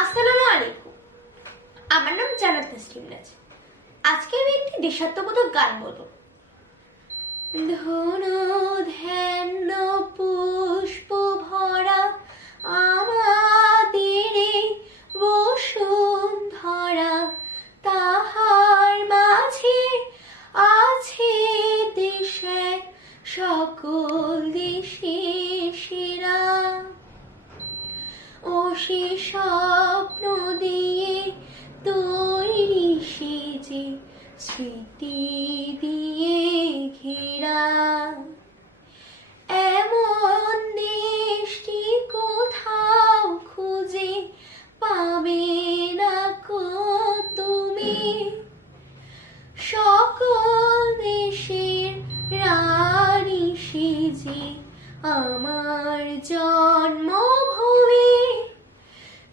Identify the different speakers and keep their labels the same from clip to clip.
Speaker 1: আসসালামু আলাইকুম। আমার নাম জানাত তসলিম নাজ আজকে আমি একটি দেশাত্মবোধক গান বলব। ধনু সে স্বপ্ন দিয়ে তৈরি সেজে স্মৃতি দিয়ে ঘেরা। এমন দেশটি কোথাও খুঁজে পাবে না কো তুমি। সকল দেশের রানী সেজে আমার জন্মভূমি।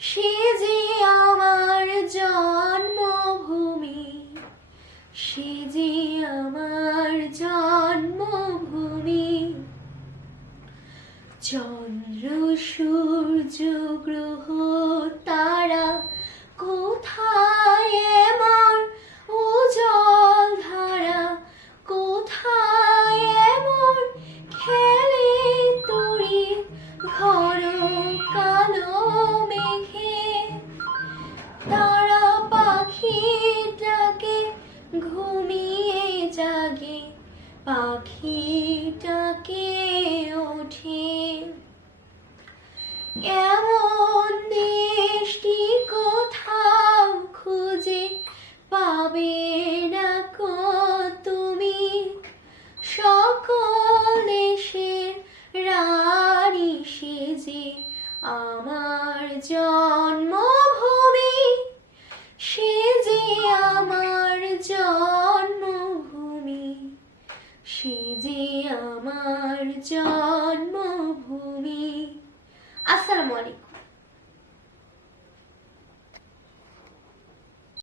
Speaker 1: সে যে আমার জন্মভূমি সে যে আমার জন্মভূমি। চন্দ্র সূর্য গ্রহ পাখিটাকে ঘুমিয়ে জাগে পাখিটাকে ওঠে। এমন দেশটি কোথাও খুঁজে পাবে সে যে আমার জন্মভূমি। আসসালামু আলাইকুম।